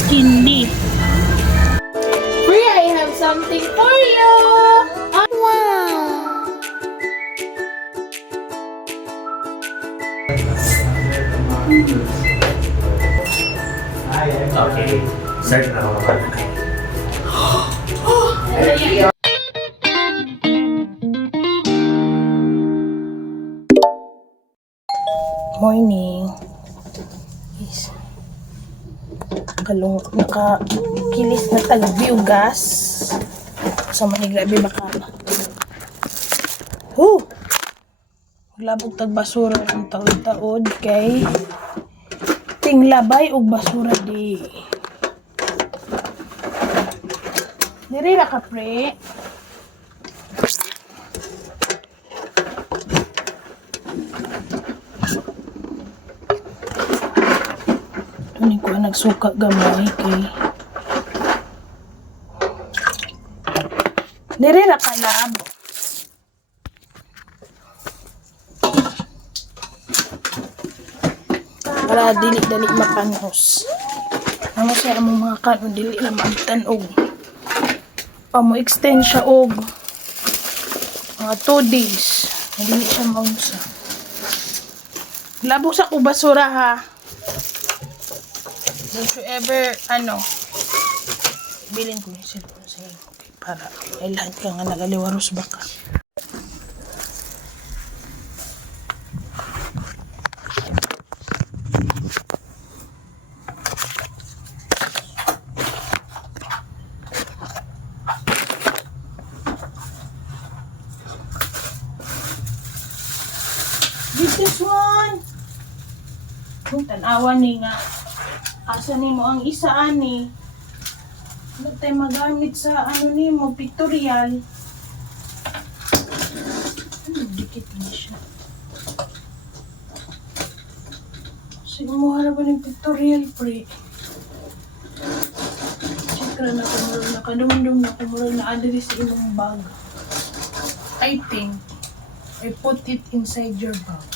Skinny. Free, I have something for you. Wow. Okay. Start na ako naman. Morning. Is nakakilis na tagbiugas sa manigrabe baka maglabog tag basura ng taod-taod kay tinglabay og basura di diri ra ka pre. Ano ko nagsuka gamay kay diri ra ka lab. Para dili mapanhos. Ano siya among mga kanon dili na magtan-og. Pa mo extend siya og mga 2 days. Dili siya maunsa. Labog sa ko basura ha. Don't you ever, bilin ko yung cellphone sa'yo. Okay, para lahat ka nga nagaliwaros baka. This one! Kung tanawa ni nga. Asa ni mo ang isa ani? Huwag tayo magamit sa ni mo, pictorial. Dikit na siya. Sige mo harap ng pictorial, pre. Sikra na kumulong, nakadumdum na kumulong na address sa imong bag. I think I put it inside your bag.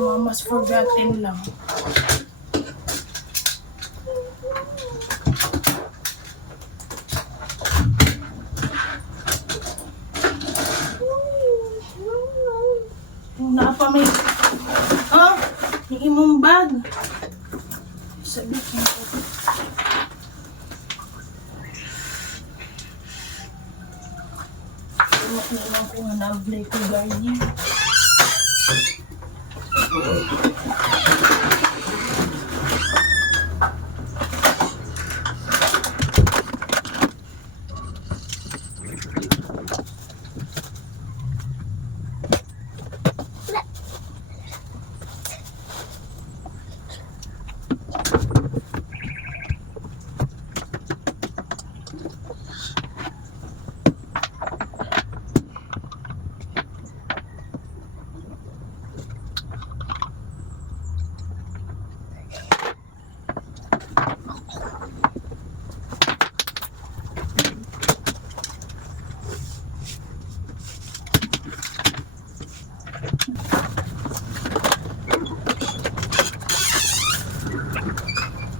Mama's forgotten lang. Naapa may yung imong bag. Sabi ko. Tumak na lang ko nga na-apply ko ganyan.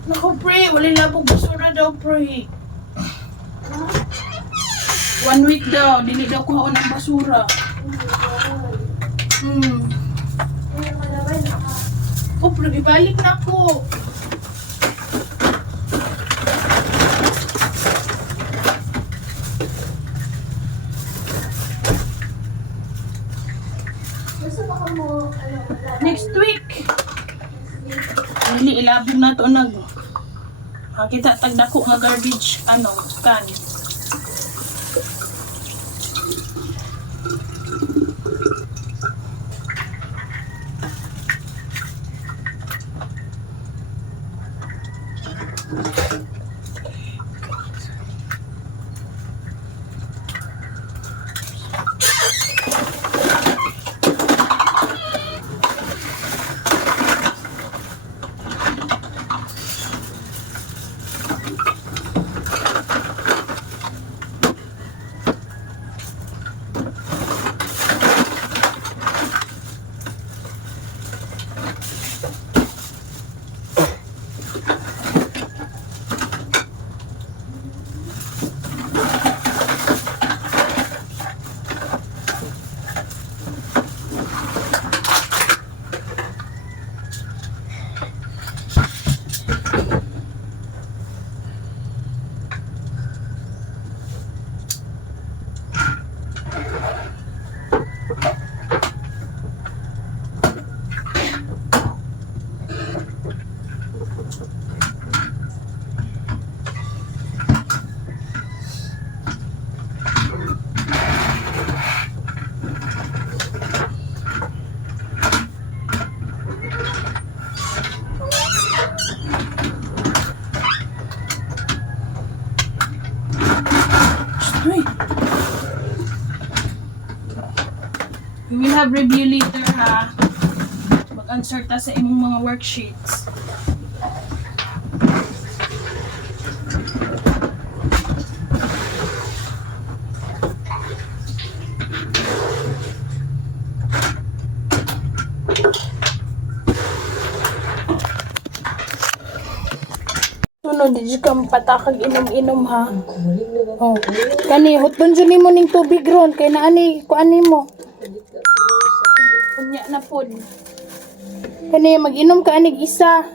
Naku, pre, wala labog basura daw, pre. 1 week daw, dili daw kuhaon ang basura. Pre, ibalik na ko. Next week. Dili ilabog na to kita tagdako nga garbage can. Uy. We will have review later ha. Mag-answer ta sa imong mga worksheets. Sunod, di ka patakag inom-inom ha. Oh. Kani, huton dyan mo ning tubig ron. Kay naani, kuani mo. Kunya na pod. Kani, mag-inom ka anig isa.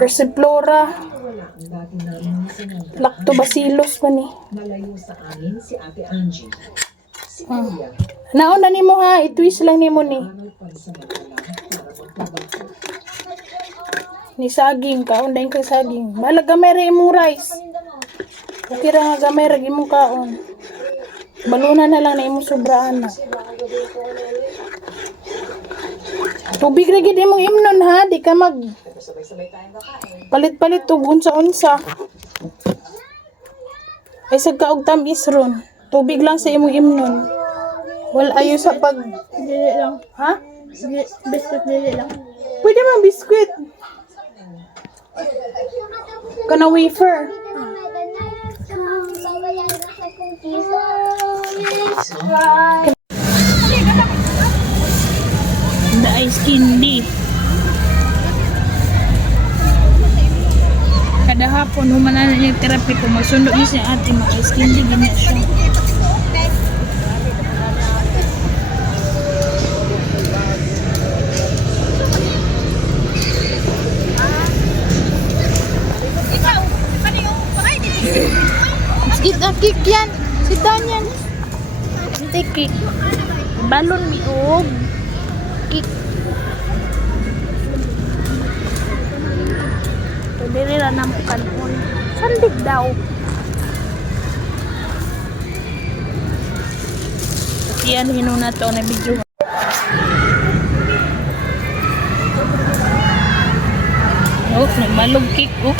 Persiflora. Lactobacillus man ni. Malayo sa amin si Ate Angie. Si Kuya, Nauna ni mo ha, i-twist lang ni mo ni. anong pansamantala para magtrabaho. Ni saging ka, undain ka saging. Malag gamay ra imong rice. Okay ra nga gamay ra imong kaon. Baluna na lang na imong sobraan na. Tubig ra gid imong imnon ha, di ka mag palit-palit og unsa-unsa. Ay sad ka og tamis ron. Tubig lang sa imong imnon. Wal ayo sa pag dili lang. Ha? Biscuit dili lang. Pwede man biscuit. Kana wafer. The ice candy. Kada hapon humanan na yung therapy ko. Magsundo ni siya ate mga ice candy gina siya. Eat a cake yan. Sit down yan. Take cake. Balon mi og cake. Dili ra na mo kanon. Sandig daw. Yan hinuna to na video. Oh, nagmalog cake oh.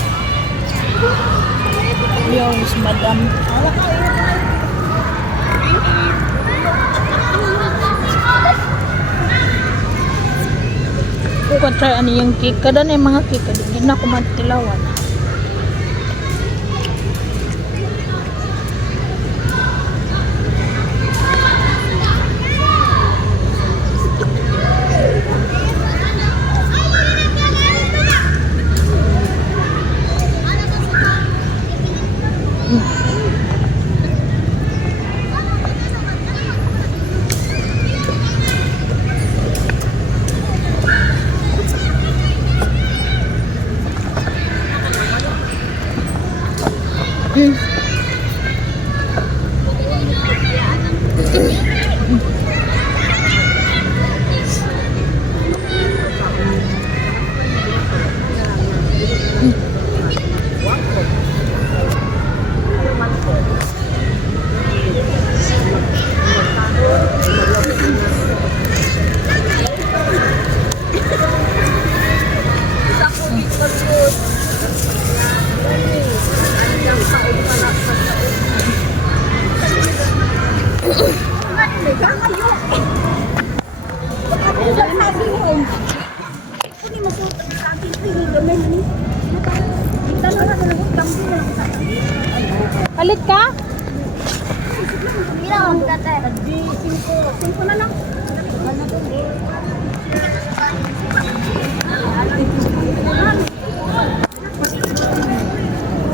Yung madam. Ko try ani yung cake. Kada na yung mga cake. Hindi na ako matilawan. Palit ka? Ilang ang kate? 5 na lang.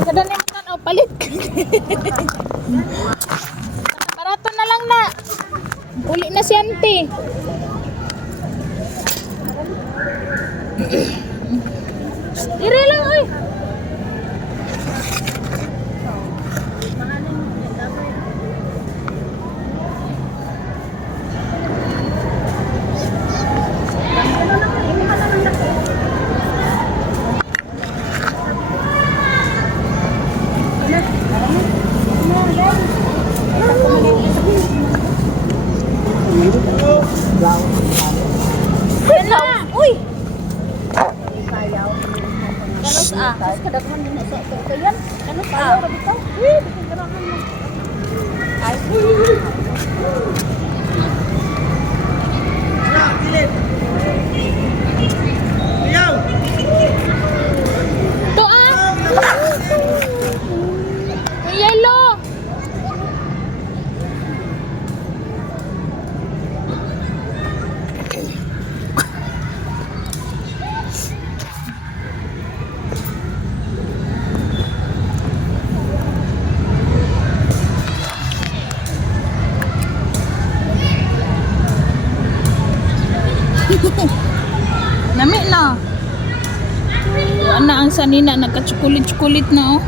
Kada na yung tanaw, palit ka. Barato na lang na. Uli na si auntie. Dire lang, oy. Shh. Tapos kadaghan din sa kayan. Kanus ah. Bitaw. Kadaghan mo. Ay. To ah. Yellow. Nami na. Ana ang sanina nagka-chocolate na oh.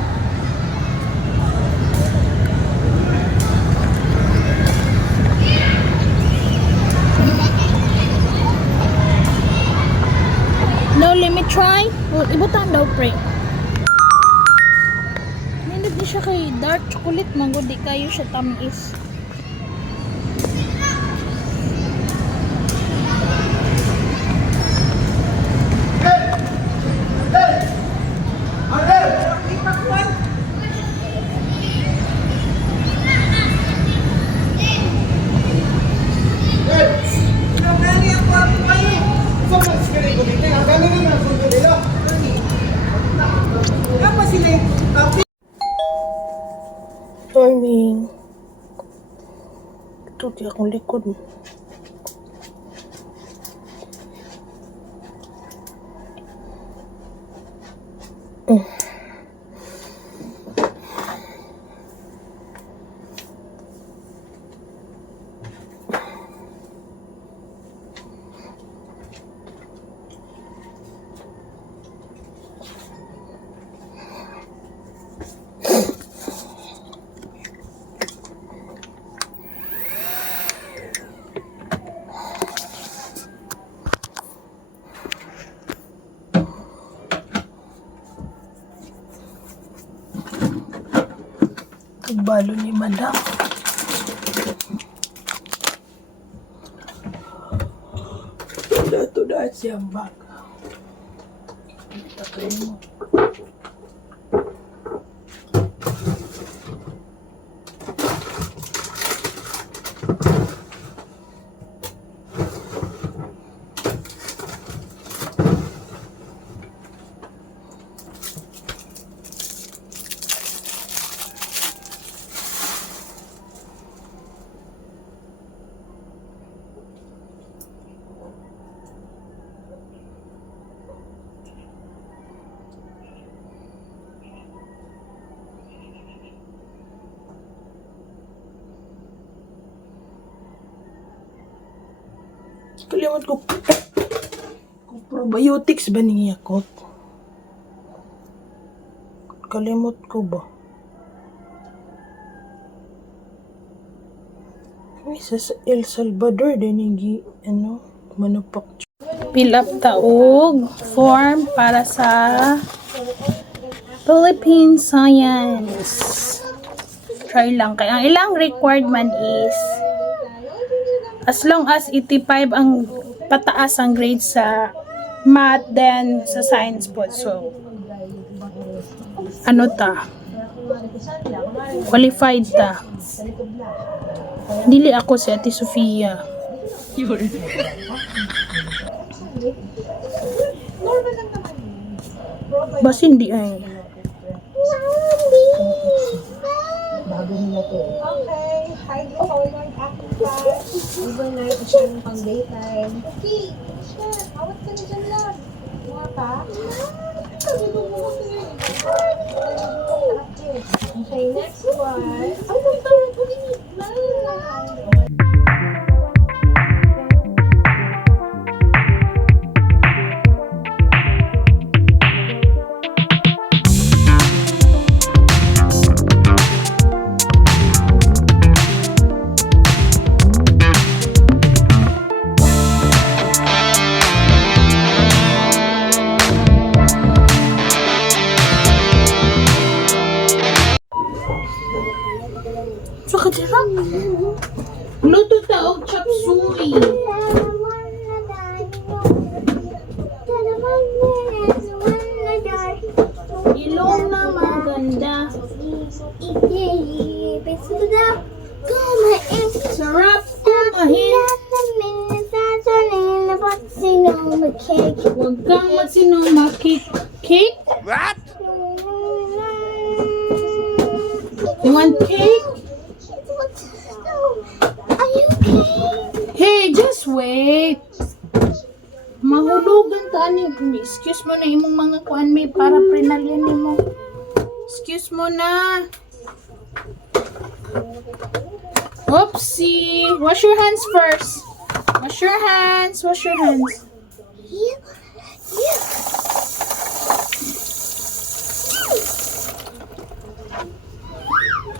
No, let me try. Oh, ibutan daw pre. Hindi di siya kay dark chocolate mango di kayo siya tamis. Morning. Ito di akong likod. Balo ni madam. Tuda siyang bag. Takin mo. Kalimot ko. Kung probiotics ba niya ko? Kalimot ko ba? Sa El Salvador din yung manufacture. Fill up taog form para sa Philippine Science. Try lang. Kaya ang ilang requirement is as long as 85 ang pataas ang grade sa math, then sa science po. So, ano ta? Qualified ta. Dili ako si Ate Sofia. Bas hindi ay. Bago nila to. Okay. Hi, Howard. Acting class. Overnight, siya ng pang daytime. Okay. Siya. Awat ka na dyan lang. Mga pa? Sabi ko mo kasi. Okay, next one. Ay, punta ko din. So, kadirang. cake? What? You want cake? Are you okay? Hey, just wait. Mahulugan ta ani. Excuse mo na imong mga kuan may para prenalyan nimo. Excuse mo na. Oopsie. Wash your hands first. Wash your hands. Wash your hands.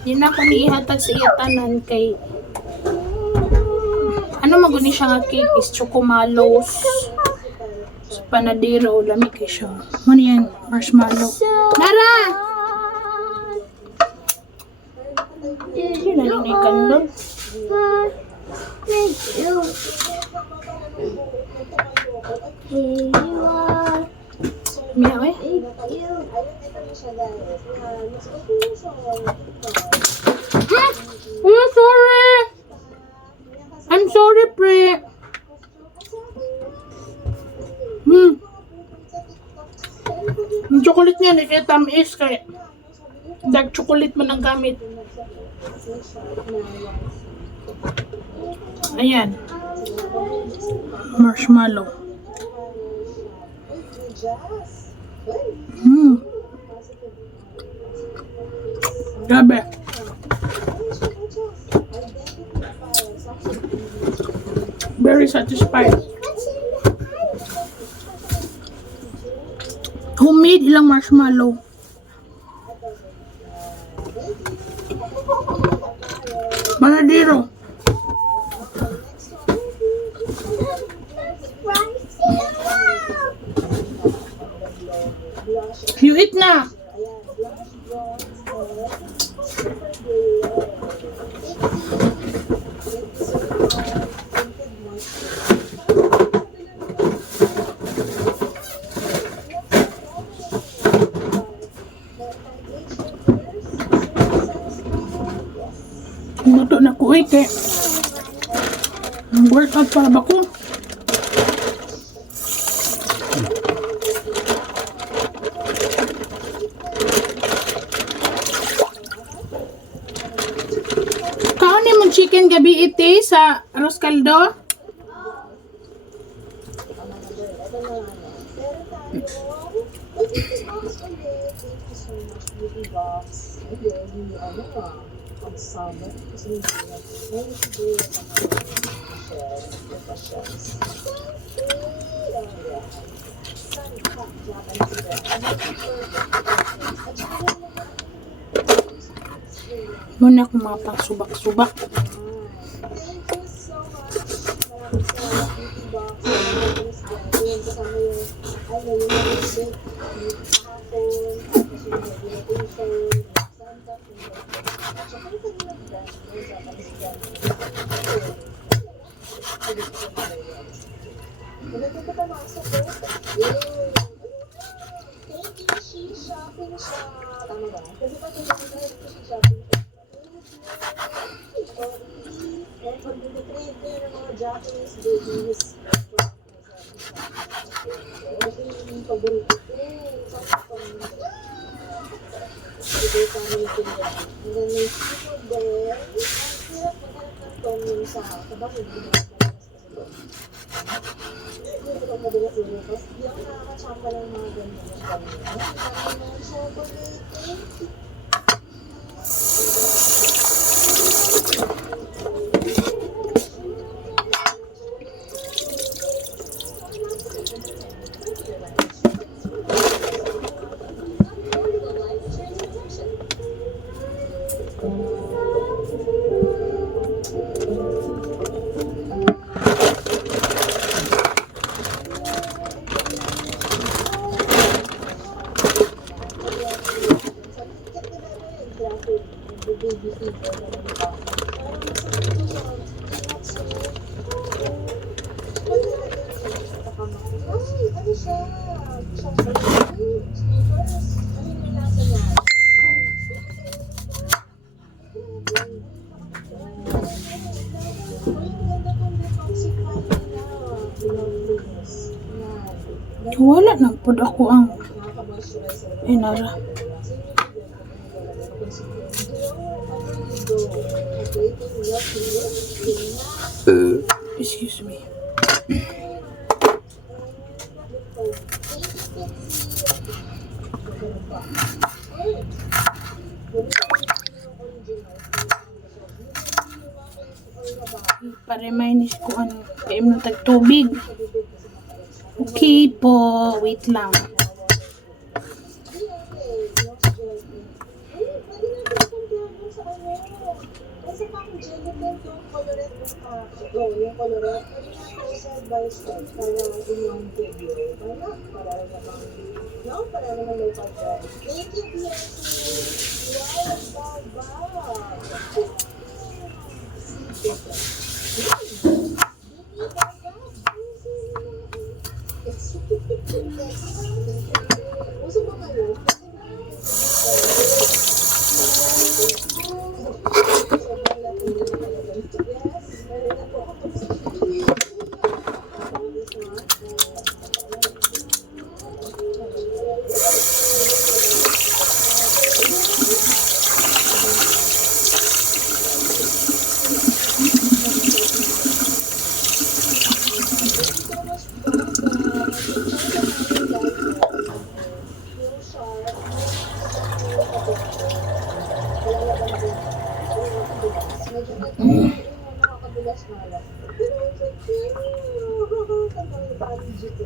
Di na ko niihatag sa iya tanan kay ano maguni siya nga cake is chocomalos sa panadero lami kay siya. Ano yan? Marshmallow. Nara! Yun na rin yung kandol. Thank you. Here you are. Miya eh? Thank you. I'm sorry! I'm sorry, pre. Yung chocolate niya, ni kaya tamis kaya dark chocolate man ang gamit. Ayan. Marshmallow. Grabe. Very satisfied. Homemade ilang marshmallow. Panadero. You eat na. Luto na ko eh, workout para ba ko? Kaon ni mong chicken gabi iti sa arroz caldo? Muna akong mga pang subak-subak. Wala na po ako ang Inara. Excuse me. Pa-remind ko ano, kaya mo tagtubig. Okay po, wait lang. Kasi kung gelatin yung coloret yung coloret, side by side, para yung February. Para naman, no? Para naman local price. Thank you, Biancy. Wow, baba. Uso ba ngayon? Nakakadulas nga lang. Pero it's okay. Tanggalin pa ang legit.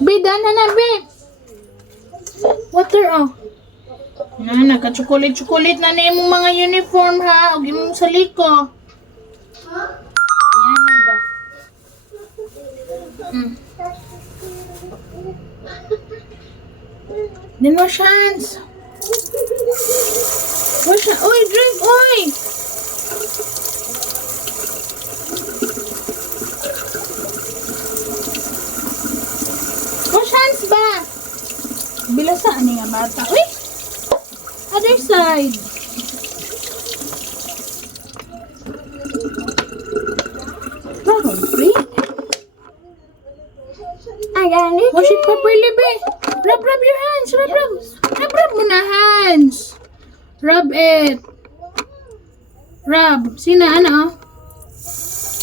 Be, dana na, be. Water, oh. Na, naka-chocolate-chocolate na na imong mga uniform, ha? Huwag imong saliko. Yan na ba? Then wash hands. Wash hands. Oy, drink, oy. Wash hands ba? Bilasaan ni nga bata. Uy! Other side. Probably. Wash it properly, be. Rub your hands. Rub mo na hands. Rub it. Rub. Sina, ano?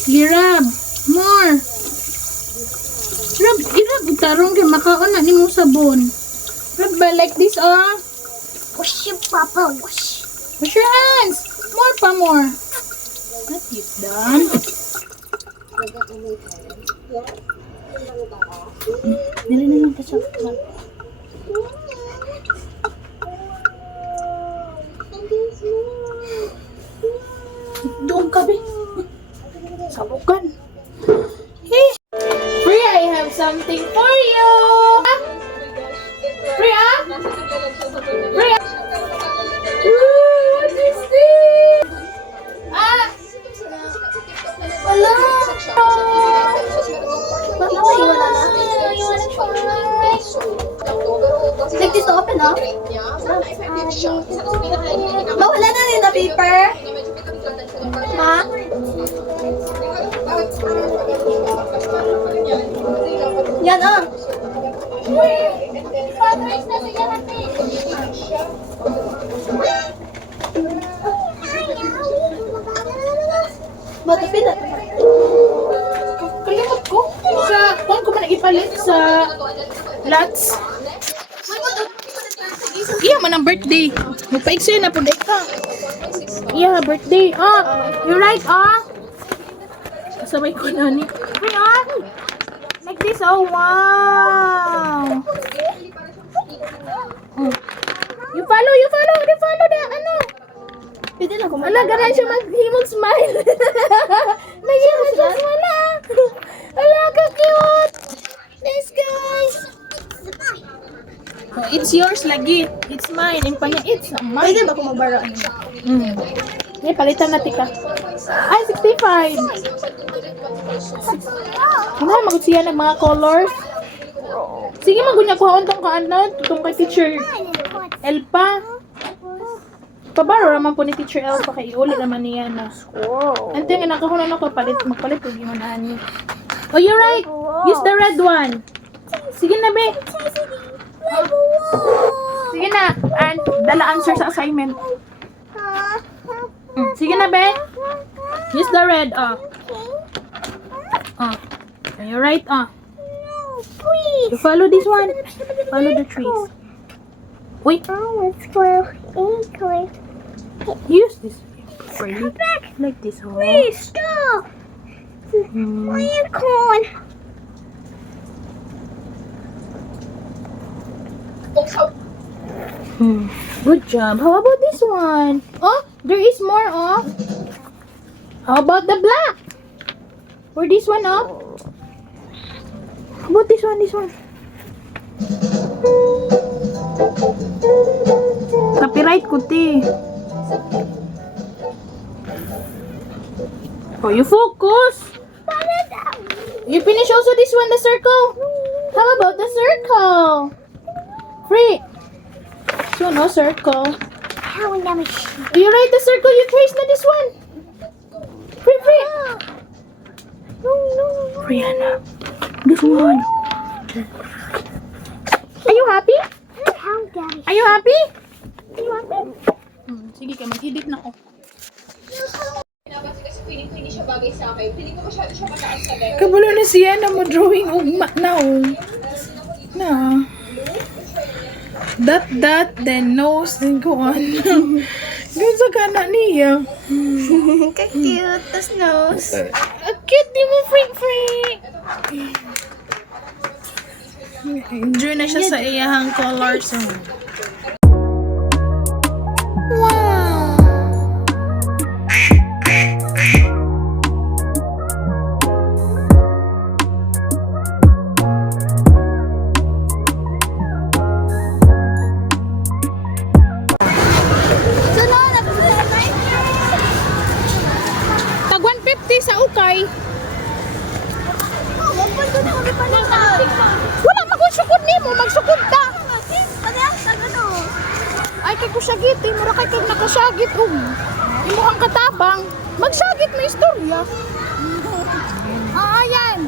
Rub. More. Rub. I-rub. Tarong kay makaon na ni mong sabon. Rub ba like this, oh? Wash your papa, wash. Wash your hands. More pa, more. Not yet done. Dili na lang kasap. Doon ka, be. Sabukan. Hey. Priya, I have something for you. Priya? Priya? Ooh, what is this? Hello. Like this to open, no? Wala na rin na paper. Ha? Yan, ah. Matipid na. Kalimot ko. Kung ko man ipalit sa Lots. Iya man ang birthday. Magpa-exer na po day ka. Iya, birthday. You're right, Sabay ko na ni. Like this, oh, wow. Oh. You follow the, ano. Pwede lang kung Ala, ganun siya maghimog smile. Naghimog siya smile, Ala, ka-cute. Nice, guys. Oh, it's yours lagi. It's mine. Yung pa niya, it's mine. Pwede ba kung magbaro? Okay, palitan natin ka. Ay, 65. Ano, mag-siya ng mga colors. Sige, magunya ko tong kaano, tong kay Teacher Elpa. Pabaro naman po ni Teacher Elpa kay uli naman niya na. Ante nga nakahunan ako magpalit ug yung nani. Oh, you're right. Use the red one. Sige na, be. Sige na. And dala answer sa assignment. Sige na, be. Use the red. You're right. You follow this one. Follow the trees. Wait. Use this. Properly. Like this. Please stop. Why you calling? Good job. How about this one? Oh, there is more. How about the black? Or this one, How about this one? Copyright kuti. Oh, you focus. You finish also this one, the circle. How about the circle? Free. This one, circle. How in the machine? Do you write the circle? You trace na this one. Free. No. Brianna. This one. Are you happy? How, Daddy? Are you happy? You want me? Sige ka, mag-edit na ako. Kasi feeling ko hindi siya bagay sa akin. Feeling ko masyado siya mataas sa level. Kabalo na siya na mo drawing ugma na na. That, then nose, then go on. Ganun sa kana niya. Cute. Tas nose. Cute, di mo freak. Enjoy na siya sa iyahang colors. Wow! Tag 150 sa ukay. Wala magsukod nimo, magsukod ta. Ay kay ko sagit, mura kay kag nakasagit imuhang katabang. Magsagit mo istorya. Ayan.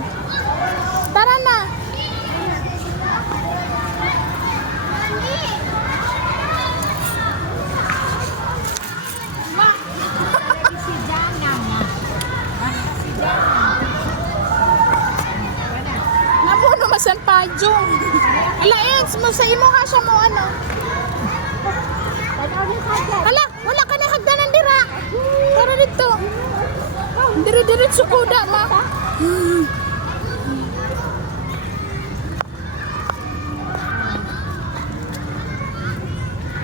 Tara na. Namuno masan pajong. Alaens mo sa imo ha siya mo ano. Hala, wala ka na hagdanan dira. Tara dito. Diri-diritso ko da ma.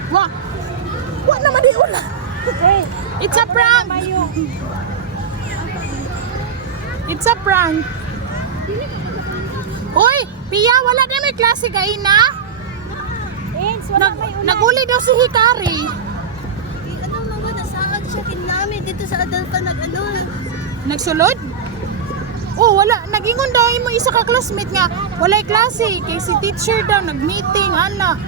Wah. Wa na madiuna. It's a prank. It's a prank. Uy, Pia, wala na may klase kayo na? Naguli daw si Hikari. Ano naman, nasaan siya kinami dito sa Adelpa Nagsulod? Oh, wala. Nagingon daw mo isa ka classmate nga. Walay klase. Kay si teacher daw, nag-meeting, ana.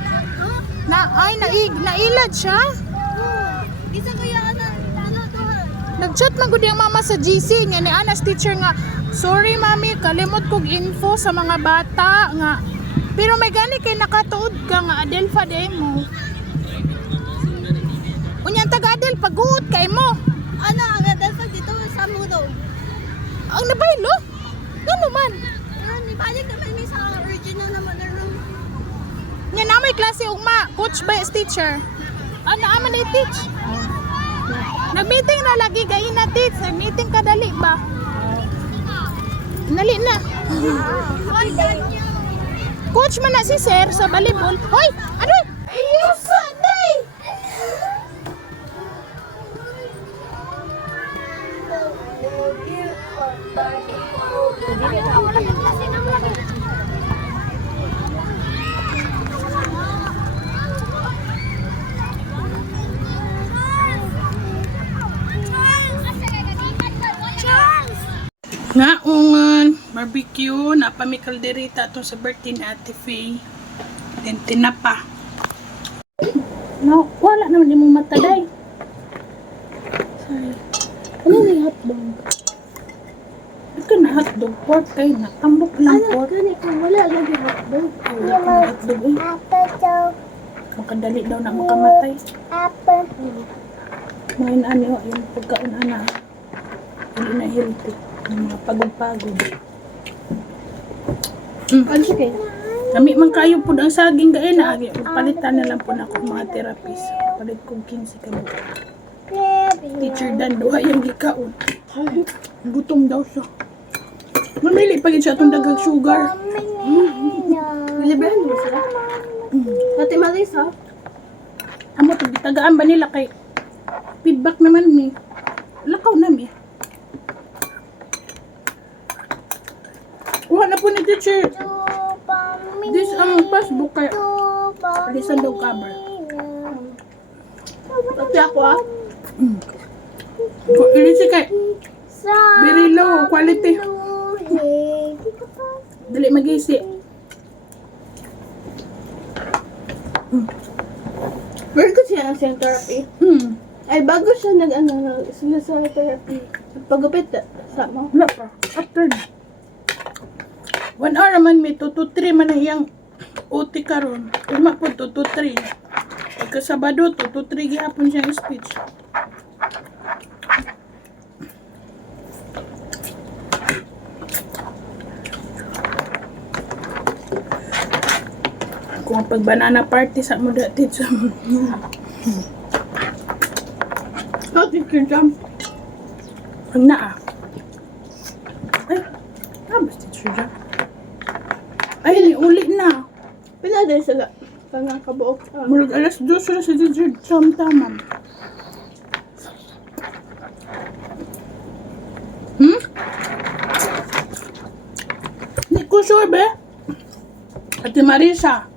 Nailad siya. Isa kaya ano to ha? Nag-chat man gud yung mama sa GC nga ni Anas teacher nga, sorry mami, kalimot kog info sa mga bata nga. Pero may gani kay nakatuod ka nga Adelfa demo. Unyang taga Adel paguot kay mo. Ano ang Adelpa dito sa Mudo? Ang nabaylo? Ngano man? Ibalik naman may sa original naman na room. Nya na may klase ugma, coach by teacher. Ano aman na teach? Nag-meeting na lagi gayon na teach. Nag-meeting kadali ba? Nali na. Coach man na si sir sa volleyball. Hoy! Ano? Ayos! Day! Ngaungan, barbecue, napamikal dirita itong sa birthday ni Ate Faye. Then tinapa. No, wala naman yung mata, day. Sorry. Ano na yung hotdog? Ito na. hotdog, pork kay natambok lang pork. Gani kung wala lagi hotdog. Wala kang hotdog eh. Makadali daw na makamatay. Ngayon ano yung pagkaon ana. Hindi na healthy. Yung mga pagod-pagod. Ano siya kay? Kami man kayo po ang saging gaya na. Palitan na lang po na ako mga therapist. Palit kong 15 ka buka. Teacher Dan, duha yung gikaon. Ay, gutom daw siya. Mamili pa siya itong dagang sugar. Librahan mo sila. Ate Marisa. Amo, tagaan ba nila kay feedback naman mi. Lakaw na mi. Kuha na po ni teacher. This ang passbook kay Alisan daw cover. Ate ako ah. Ilisi kay very low quality. Dali mag-isi. Very good siya ng siyang therapy. Ay, bago siya sila sa therapy. Pagupit, sama. Wala pa. After na. 1 hour naman may 2 to 3 man na iyang OT karon. Uma po 2 to 3. Pagka Sabado 2 to 3 gihapon siyang speech. Kung pag banana party sa mo dati sa Teacher Jam. pag naa. Ay, basta teacher dyan. Ay, uli na. Pila din sila. Tangang kabuok. Murag alas 2 na si teacher dyan tamam. Hindi ko sure be. Ate Marisa.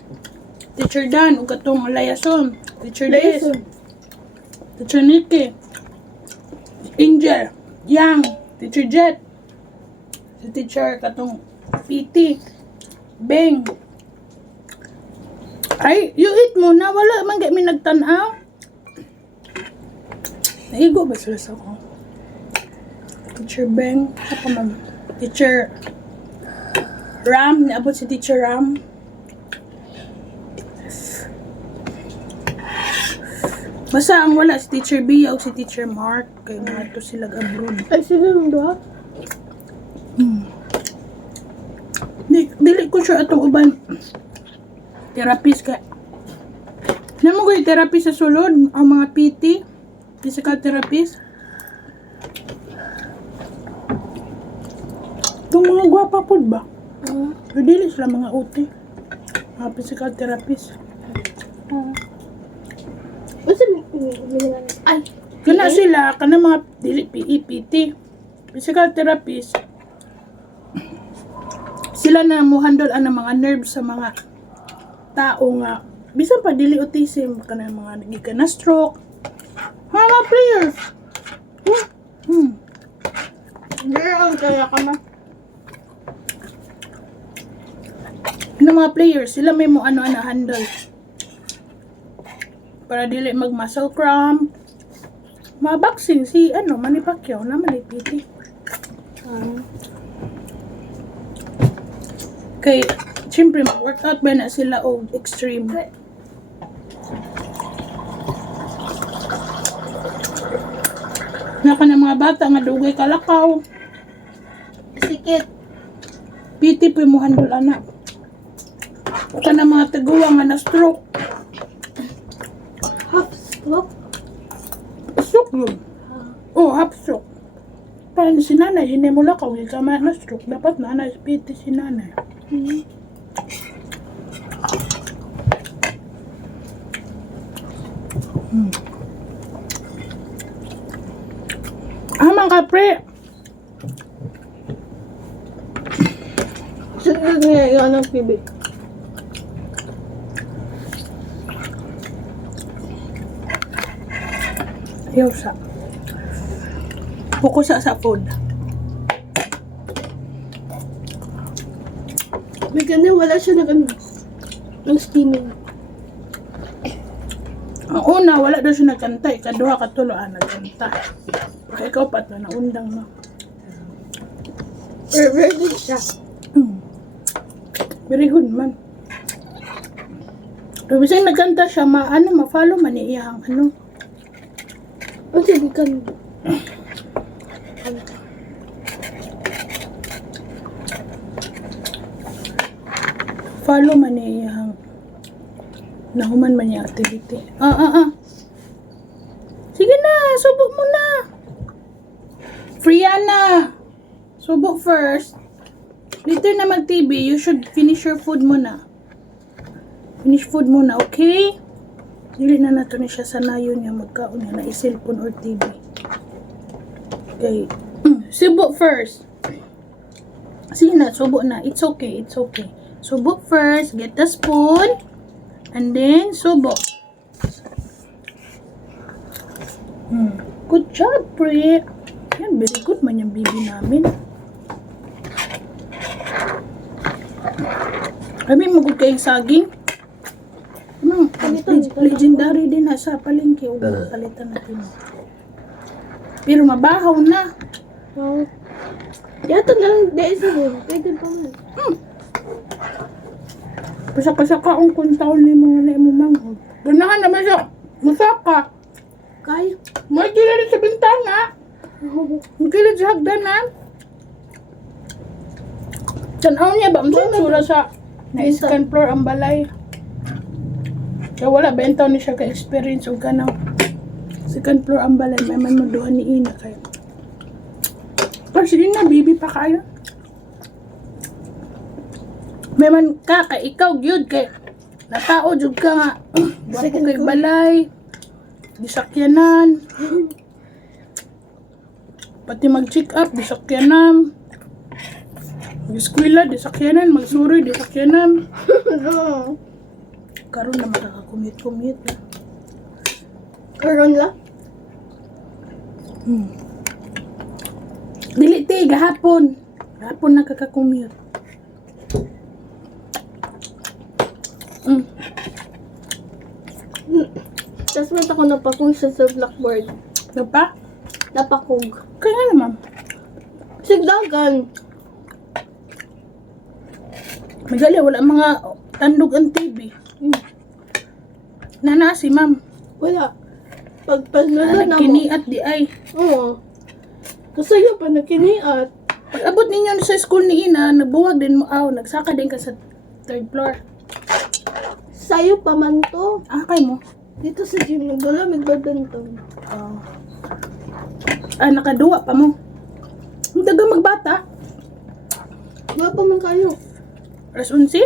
Teacher Dan, ug katong Layason. Teacher Des. Teacher Nikki. Angel. Yang. Teacher Jet. Si teacher katong PT. Beng. Ay, you eat mo na. Wala man gay mi nagtanaw. Naigo ba sila sa ko? Teacher Beng. Apa man? Teacher Ram. Niabot si Teacher Ram. Basta ang wala si Teacher Bia o si Teacher Mark. Kaya nga to sila abroad. Ay, sila nung doha? Dili ko sure atong uban therapist ka. Namo ko yung therapist sa sulod, ang mga PT, physical therapist. Itong mga gwapa po ba? Pero dili sila mga OT. Mga physical therapist. Basta ay, Kana sila, kana mga dili PE, PT. Physical therapist. Sila na mo handle ang mga nerves sa mga tao nga bisan pa dili autism kana mga nagika na stroke. Mga players. girl, kaya ka na. Ano mga players, sila may mo ano handle. Para dili mag muscle cramp. Mga boxing si Manny Pacquiao na PT. Kay siyempre mag-workout ba na sila o extreme. Naka ng mga bata nga dugay kalakaw. Sikit. PT po mo handle anak. Ka na mga taguwa nga na stroke. Half stroke. Stroke yun. Oh, half stroke. Parang si nanay, hindi mo lakaw. Hindi ka na stroke. Dapat nanay, PT si nanay. Mga pre. Sila niya yun ang PB. Ayaw siya. Fokus sa food. May ganun, wala siya ng steaming. Ang una, wala daw siya nagkanta. Ikaduha, katuloan nagkanta. Kaya ikaw pa ito, naundang mo. Perverted siya. Very good man. Pero bisang nagkanta siya, ma-follow man niya ang ano. Ang sibikan. Follow man niya ang nahuman man niya activity. Sige na, subok mo na. Friana, subok first. Later na mag-TV, you should finish your food muna. Finish food muna, okay? Dili na nato ni siya sanayon niya magkaon niya na cellphone or TV. Okay. Subok first. Sige na, subok na. It's okay, it's okay. Subok first, get the spoon, and then subok. Good job, Pre. Yan, very good man yung baby namin. Sabi mo good kayong saging? Legendary din na sa palengke. O palitan natin. Pero mabahaw na. Oh. Yato na lang, dahil sa hul. Pwede pa man. Pasaka-saka ang kuntaon ni mga na mo manghod. Ganahan naman siya. Masaka. Kaya. May kilala sa bintana. May kilala sa hagdanan. Tanaw niya ba? Ang sura sa na-scan floor ang balay. Kaya wala, bentaw ni siya ka-experience o ka ng second floor ang balay. May man maduhan ni Ina kayo. Kasi Ina, baby pa kayo. May man ka, ikaw, gyud kay natao, jud ka nga. Wapo kay balay. Disakyanan. Pati mag-check up, disakyanan. Mag-eskwela, disakyanan. Magsuri, disakyanan. Karon na makakakumit-kumit. Karon la? Dili te, gahapon. Gahapon nakakakumit. Tapos may ako napakong siya sa blackboard. Ano pa? Napakog. Kaya naman. Sigdagan. Magali, wala mga tandog ang TV. Nana si ma'am. Wala. Pagpalala na mo. Nagkiniat di ay. Oo. Kasi yun pa nagkiniat. Pag abot ninyo sa school ni Ina, nagbuwag din mo, nagsaka din ka sa third floor. Sa'yo pa man to. Kay mo? Dito sa gym, nagdala, magbadminton. Nakaduwa pa mo. Ang daga magbata. Wala pa man kayo. Alas 11?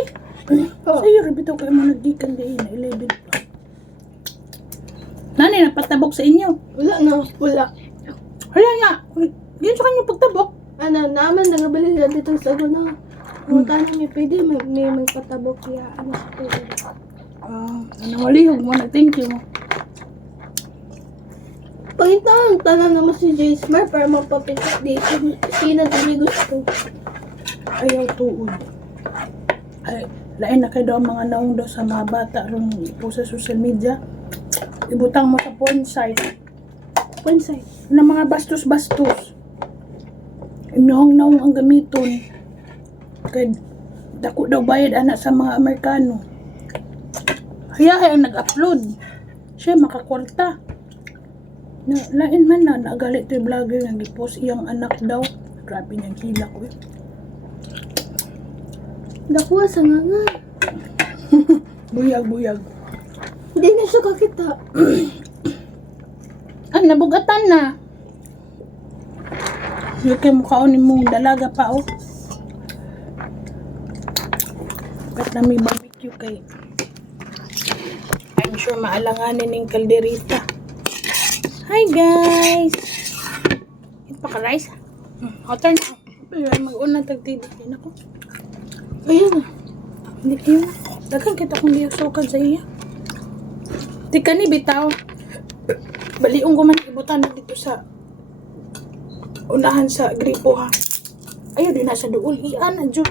Oh. Sa'yo, rabito kayo mo nagdikan di Ina, 11 pa. Nani, napatabok sa inyo. Wala na, wala. Hala nga, yun sa kanya pagtabok. Ano, naman, nangabali na dito sa na. Ang tanong niya, pwede, may magpatabok kaya, ano sa pwede. Walihog mo na, thank you mo. Pangitaan, tanong naman si J. Smart para mapapitik di. Sina din gusto. Ayaw tuod. Ay, lain na kayo daw ang mga naong daw sa mga bata ron po sa social media. Ibutang mo sa porn site. One side. Na mga bastos-bastos. Naong-naong ang gamiton. Kaya dako daw bayad anak sa mga Amerikano. Kaya ang nag-upload. Siya makakwarta. Na, lain man na, nagalit to yung vlogger nga gipost iyang anak daw. Grabe niyang hila ko. Nakuha sa nga nga. Buyag-buyag. Hindi na siya kakita. Nabugatan na. Yung kay mukhaon mong dalaga pa, Ba't na may barbecue kay I'm sure maalanganin ng kalderita. Hi guys! Ito pa ka rice? Hotter na. Pero mag-una tagtititin ako. Ayan. Hindi kayo. Dagang kita kung di sukan sa iya. Tika ni bitaw. Baliong ko man ibutan na dito sa unahan sa gripo ha. Ayaw din nasa duol. Iyan na dyan.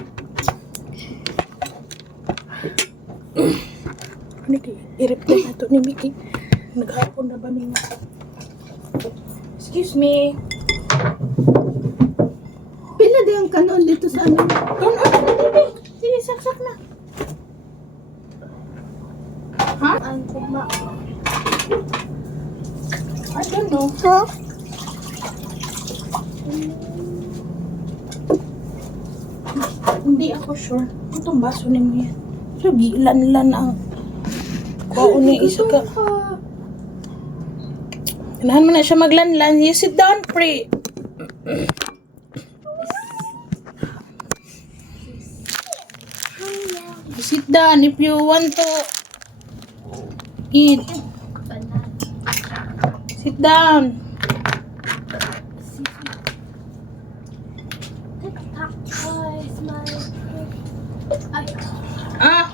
I-reply na to ni Mickey. Naghapon na ba niya? Excuse me. Pila di ang ang kanon dito sa ano. Doon, dili. Sige, saksak na. Ha? Ang tugma. I don't know. Ha? Hindi ako sure. Itong baso ni mo yan. So, gilan-lan ang bao ni isa ka. Ganahan mo na siya maglanlan. You sit down, pre. You sit down if you want to eat. Sit down. Ah.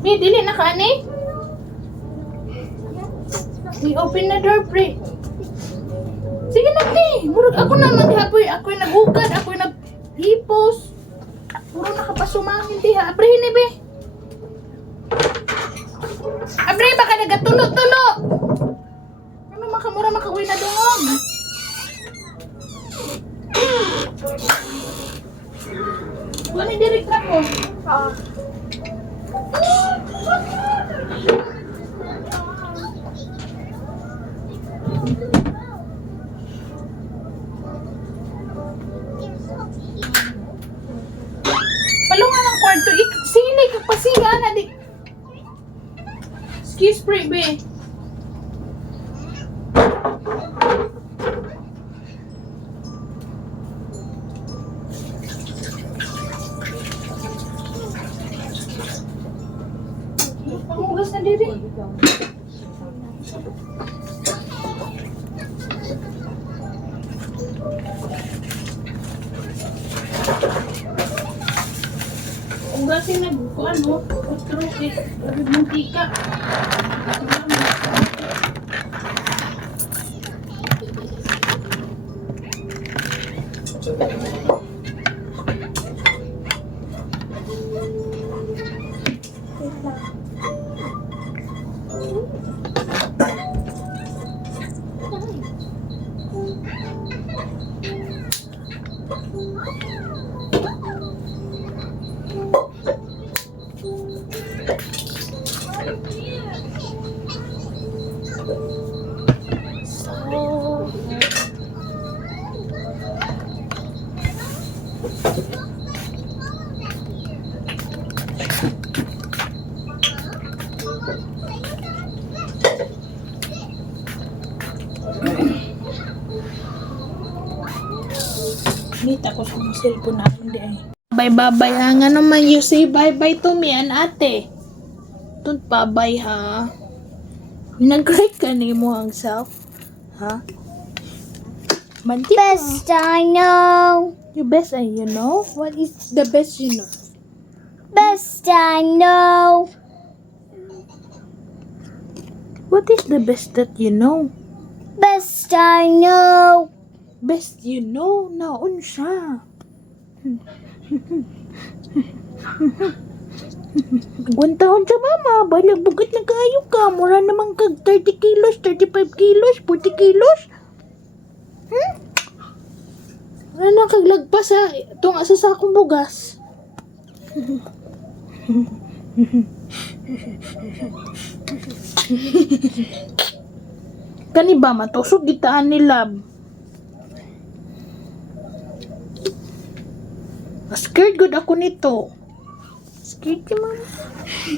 May dili na ka ani? I-open na door, pre. Sige na, pre. Murag ako na maghapoy. Ako'y naghugad. Ako'y naghipos. Puro nakapasumangin, di ha. Abre, hinibi. Abre, baka nagatulo-tulo. Ano makamura makauwi na doon? Wala direct na ko. Palungan ang kwarto. Sili ka pa siya na di. Excuse me, be. Pangugas na diri. Ugasin na kuan mo. Otro eh. Mantika. Nita ko sa mga cellphone natin di ay. Bye-bye ha. Nga naman you say bye-bye to me and ate. Don't bye-bye ha. Nag-great ka ni mo ang self. Ha? Manti Best I know. You best and you know? What is the best you know? Best I know. What is the best that you know? Best I know. Best you know? Naon siya. Gwantahon siya mama. Balag bugat na kayo ka. Mura naman kag 30 kilos, 35 kilos, 40 kilos. Wala na kag lagpas ha. Itong asa sa akong bugas. Kani ba matusog gitaan ni Lab? Scared good ako nito. Scared ka mama.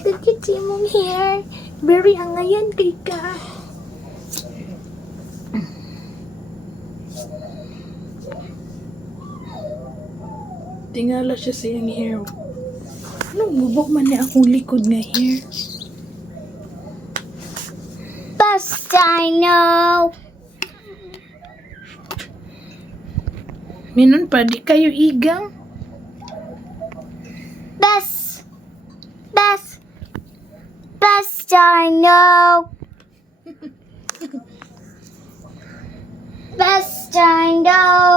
Bakit si mong hair? Very angayan kay ka. Tingala siya sa iyang hair. Anong bubok man niya akong likod nga hair? Best I know. Minon pa, di kayo igang. Best. Best I know. Best I know.